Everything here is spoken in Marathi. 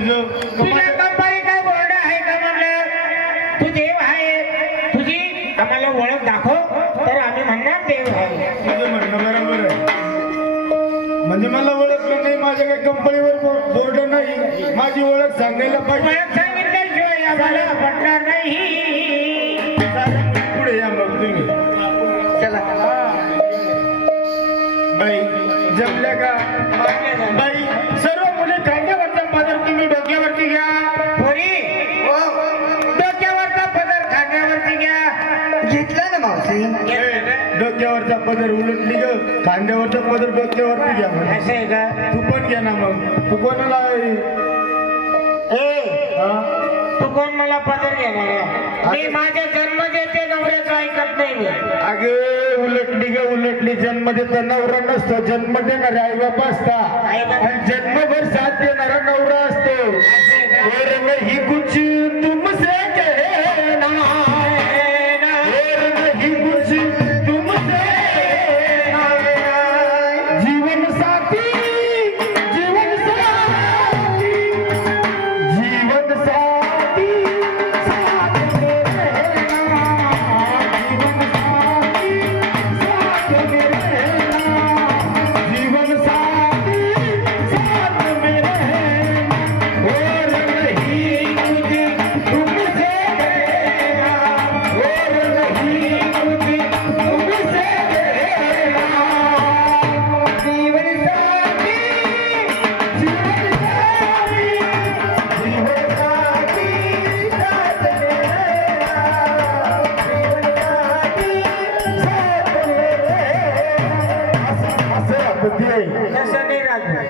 कंपनीचं तुझ्या कंपनी काय बोर्ड आहे का म्हणलं? तू देव आहे, तुझी आम्हाला ओळख दाखव तर आम्ही म्हणणार देव आहे. तुझं म्हणणं बरोबर आहे. म्हणजे मला ओळखलं नाही, माझ्या काही कंपनीवर बोर्ड नाही, माझी ओळख सांगायला पाहिजे. ओळख सांगितल्याशिवाय आम्हाला पटणार नाही. पुढे या मग तुम्ही. चला बाई जमल्या का? बाई सर्व मुले खांद्यावरचा पदर तुम्ही डोक्यावरती घ्या. पोरी डोक्यावरचा पदर खांद्यावरती घ्या. घेतला ना मावशी. डोक्यावरचा पदर उलटली ग, खांद्यावरचा पदर डोक्यावरती घ्या म्हणे. असं आहे का? तू पण घ्या ना मग. तू कोणाला हा? तू कोण मला पदर घेणार आहे? मी माझ्या जन्म देते नवऱ्याचं ऐकत नाही मी. अगे उलटली ग उलटली. जन्म देता नवरा नसतो, जन्म देणारे आई बाप असता आणि जन्मभर साथ देणारा नवरा असतो. और नहीं कुछ तुमसे कहना, और नहीं कुछ तुमसे कहना. जीवन साथी जीवन साथी जीवन साथी साथ में रहना. जीवन साथी साथ में रहना. और नहीं कुछ तुमसे कहना, और नहीं कुछ तुमसे कहना. जीवन साथी जीवन साथी जीवन साथी साथ में रहना. जीवन साथी साथ में रहना. असं आपत्ती आहे. तसं नाही राहत.